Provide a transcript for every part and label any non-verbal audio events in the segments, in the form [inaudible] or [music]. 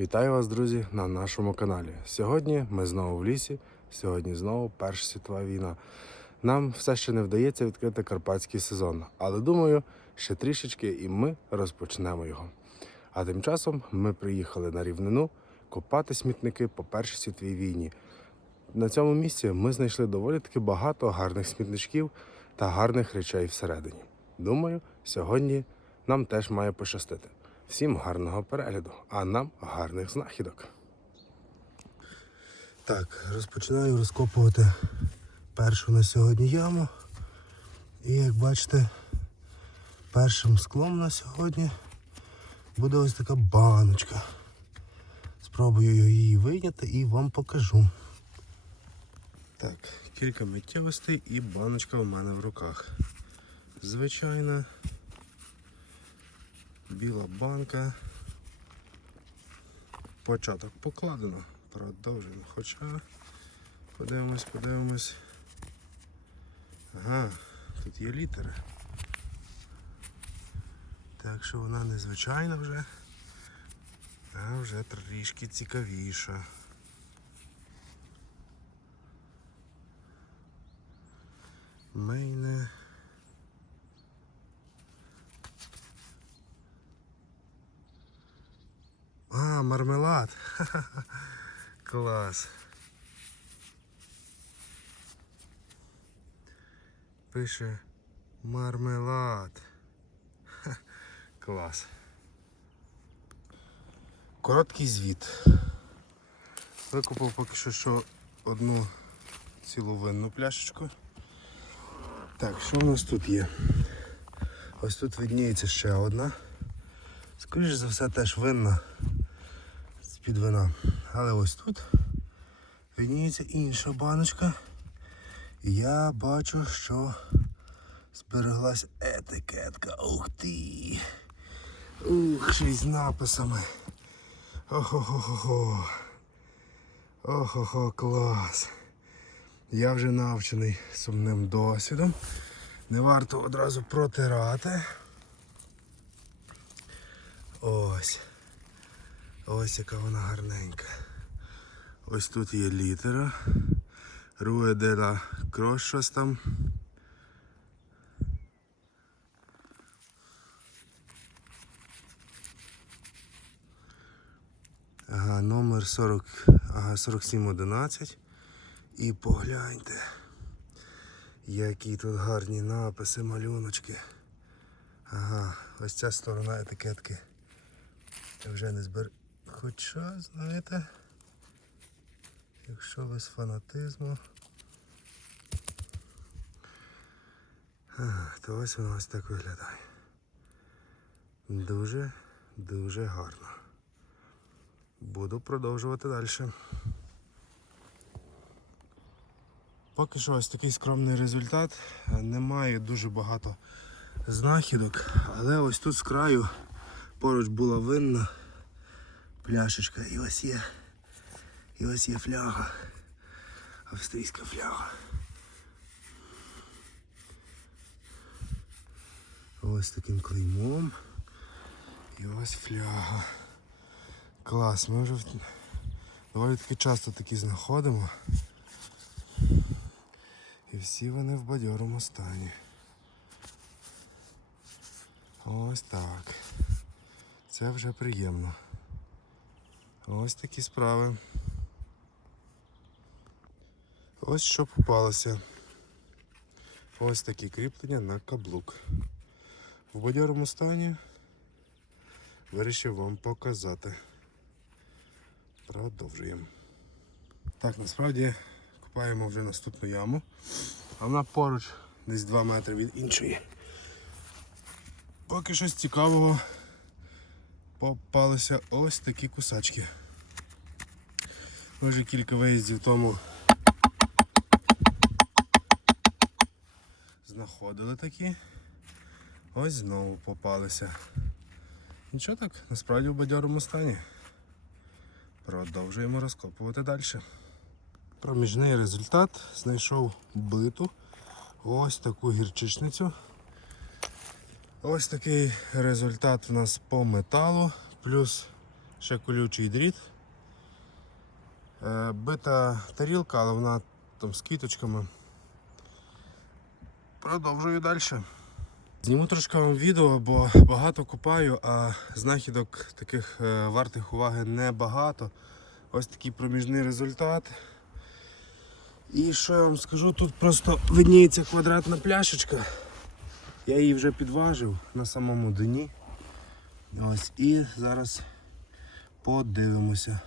Вітаю вас, друзі, на нашому каналі. Сьогодні ми знову в лісі, сьогодні знову Перша світова війна. Нам все ще не вдається відкрити карпатський сезон, але думаю, ще трішечки і ми розпочнемо його. А тим часом ми приїхали на рівнину копати смітники по Першій світовій війні. На цьому місці ми знайшли доволі таки багато гарних смітничків та гарних речей всередині. Думаю, сьогодні нам теж має пощастити. Всім гарного перегляду, а нам гарних знахідок. Так, розпочинаю розкопувати першу на сьогодні яму. І як бачите, першим склом на сьогодні буде ось така баночка. Спробую її вийняти і вам покажу. Так, кілька миттєвостей і баночка у мене в руках. Звичайна біла банка. Початок покладено. Продовжуємо. Хоча подивимось, подивимось. Ага, тут є літери. Так що вона незвичайна вже, а вже трішки цікавіша. Мейне. А, мармелад. Ха-ха-ха. [laughs] Клас. Пише мармелад. Ха, [laughs] Клас. Короткий звіт. Викупив поки що, що одну цілу винну пляшечку. Так, що в нас тут є? Ось тут видніється ще одна. Скоріше за все теж винна з-під вина. Але ось тут видніється інша баночка. І я бачу, що збереглась етикетка. Ух ти! Ух, ще з написами. Охо-хо-хо-хо. Охо-хо, клас. Я вже навчений сумним досвідом. Не варто одразу протирати. Ось. Ось яка вона гарненька. Ось тут є літера. Руе де ла Крос, там. Ага, номер 40, ага, 4711. І погляньте, які тут гарні написи, малюночки. Ага, ось ця сторона етикетки. Вже не збер. Хоча, знаєте, якщо без фанатизму. То ось воно ось так виглядає. Дуже, дуже гарно. Буду продовжувати далі. Поки що ось такий скромний результат. Немає дуже багато знахідок, але ось тут з краю поруч була винна пляшечка і ось є. І ось є фляга. Австрійська фляга. Ось таким клеймом. І ось фляга. Клас, ми вже доволі таки часто такі знаходимо. І всі вони в бадьорому стані. Ось так. Це вже приємно. Ось такі справи. Ось що попалося. Ось такі кріплення на каблук. В бадьорому стані вирішив вам показати. Продовжуємо. Так, насправді копаємо вже наступну яму. А вона поруч десь 2 метри від іншої. Поки щось цікавого попалися ось такі кусачки. Вже кілька виїздів тому знаходили такі. Ось знову попалися. Нічого так, насправді в бадьорому стані. Продовжуємо розкопувати далі. Проміжний результат знайшов биту. Ось таку гірчичницю. Ось такий результат в нас по металу, плюс ще колючий дріт. Е, бита тарілка, але вона там з квіточками. Продовжую далі. Зніму трошки вам відео, бо багато купаю, а знахідок таких е, вартих уваги небагато. Ось такий проміжний результат. І що я вам скажу, тут просто видніється квадратна пляшечка. Я її вже підважив на самому дні. Ось і зараз подивимося.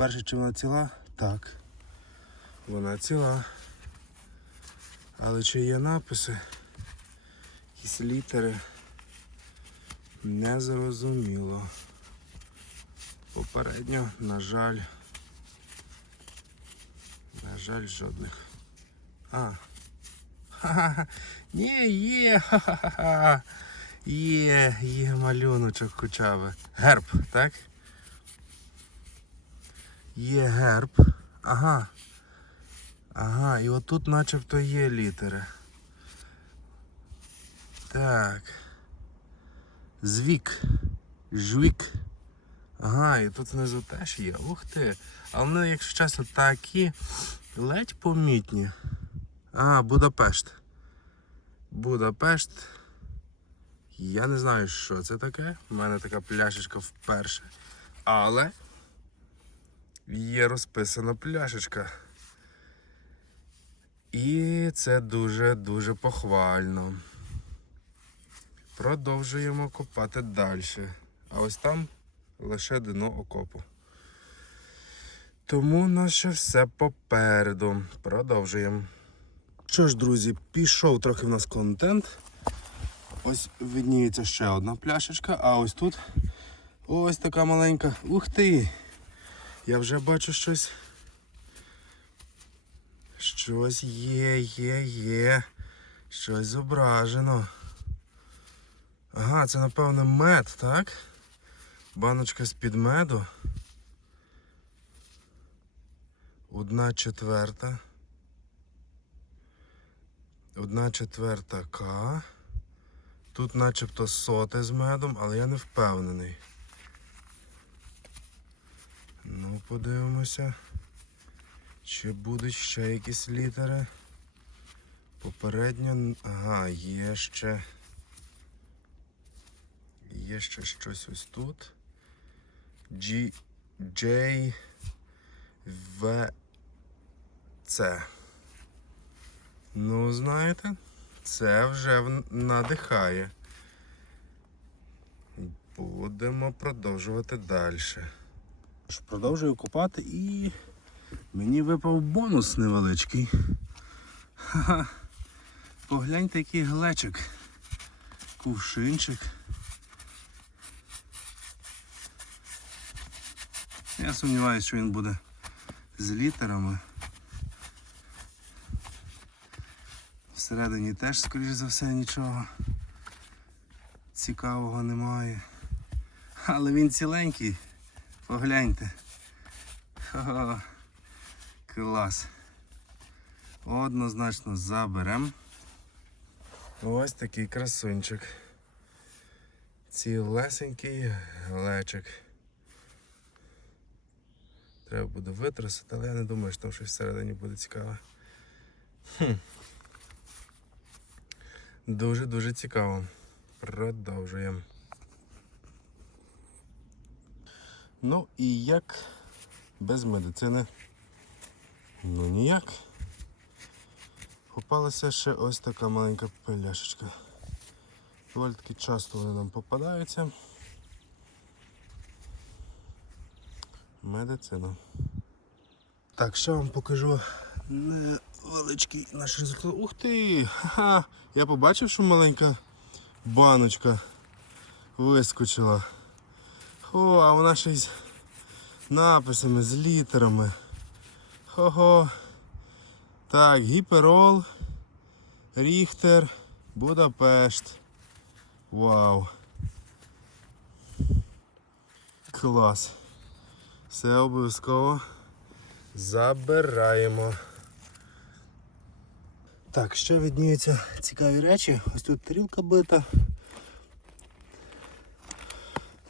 Перше, чи вона ціла? Так. Вона ціла. Але чи є написи? Якісь літери? Не зрозуміло. Попередньо, на жаль. На жаль, жодних. А. Ха-ха-ха. [laughs] Ні, є. Ха-ха-ха. [laughs] Є, є малюночок кучавий. Герб, так? Є герб. Ага. Ага, і отут начебто є літери. Так. Звік. Жвік. Ага, і тут внизу теж є. Ух ти. А вони, якщо чесно, такі ледь помітні. Ага, Будапешт. Будапешт. Я не знаю, що це таке. У мене така пляшечка вперше. Але є розписана пляшечка. І це дуже-дуже похвально. Продовжуємо копати далі. А ось там лише дно окопу. Тому наше все попереду. Продовжуємо. Що ж, друзі, пішов трохи в нас контент. Ось видніється ще одна пляшечка, а ось тут ось така маленька. Ух ти! Я вже бачу щось. Щось є, є, є. Щось зображено. Ага, це напевно мед, так? Баночка з-під меду. Одна четверта. Одна четверта К. Тут начебто соте з медом, але я не впевнений. Ну, подивимося. Чи будуть ще якісь літери? Попередньо. Ага, є ще. Є ще щось ось тут. G, J, V, C. Ну, знаєте, це вже надихає. Будемо продовжувати далі. Продовжую копати і мені випав бонус невеличкий. Ха-ха. Погляньте, який глечик. Кувшинчик. Я сумніваюся, що він буде з літерами. Всередині теж, скоріш за все, нічого цікавого немає. Але він ціленький. Погляньте. Хо-хо. Клас. Однозначно заберем. Ось такий красунчик. Цілесенький глечик. Треба буде витрусити, але я не думаю, що там щось всередині буде цікаве. Хм. Дуже-дуже цікаво. Продовжуємо. Ну і як без медицини? Ну ніяк. Попалася ще ось така маленька пляшечка. Доволі таки часто вони нам попадаються. Медицина. Так, ще вам покажу невеличкий наш результат. Ух ти! Ха-ха! Я побачив, що маленька баночка вискочила. О, а вона ще з написами, з літерами. Хо-хо. Так, гіперол, Ріхтер, Будапешт. Вау. Клас. Все обов'язково забираємо. Так, ще видніються цікаві речі. Ось тут тарілка бита.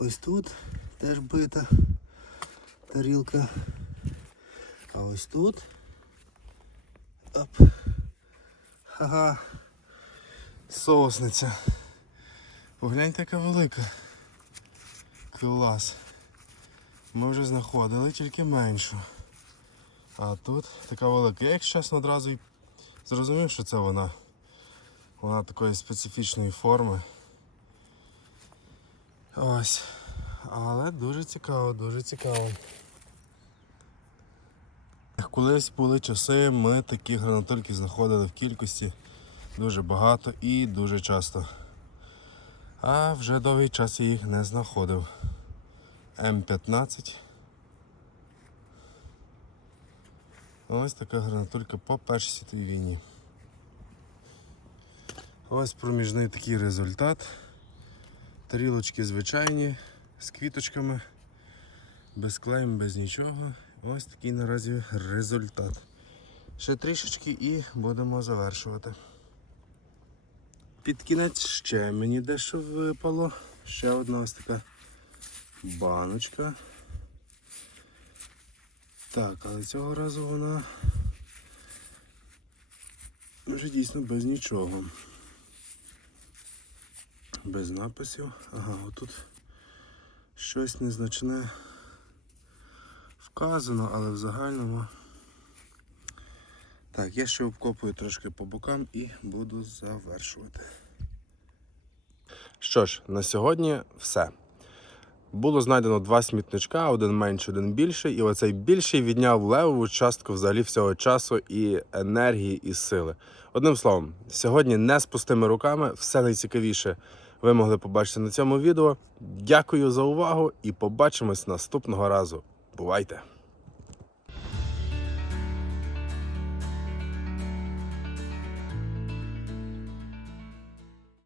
Ось тут теж бита тарілка. А ось тут. Оп. Ага. Соусниця. Погляньте, яка велика. Клас. Ми вже знаходили тільки меншу. А тут така велика. Я, якщо чесно, одразу й зрозумів, що це вона. Вона такої специфічної форми. Ось. Але дуже цікаво, дуже цікаво. Колись були часи, ми такі гранатульки знаходили в кількості дуже багато і дуже часто. А вже довгий час я їх не знаходив. М15. Ось така гранатулька по Першій світовій війні. Ось проміжний такий результат. Тарілочки звичайні, з квіточками, без клейм, без нічого. Ось такий наразі результат. Ще трішечки і будемо завершувати. Під кінець ще мені дещо випало. Ще одна ось така баночка. Так, але цього разу вона вже дійсно без нічого. Без написів. Ага, отут щось незначне вказано, але в загальному. Так, я ще обкопую трошки по бокам і буду завершувати. Що ж, на сьогодні все. Було знайдено два смітничка, один менший, один більший, і оцей більший відняв левову частку взагалі всього часу і енергії, і сили. Одним словом, сьогодні не з пустими руками, все найцікавіше ви могли побачити на цьому відео. Дякую за увагу і побачимось наступного разу. Бувайте!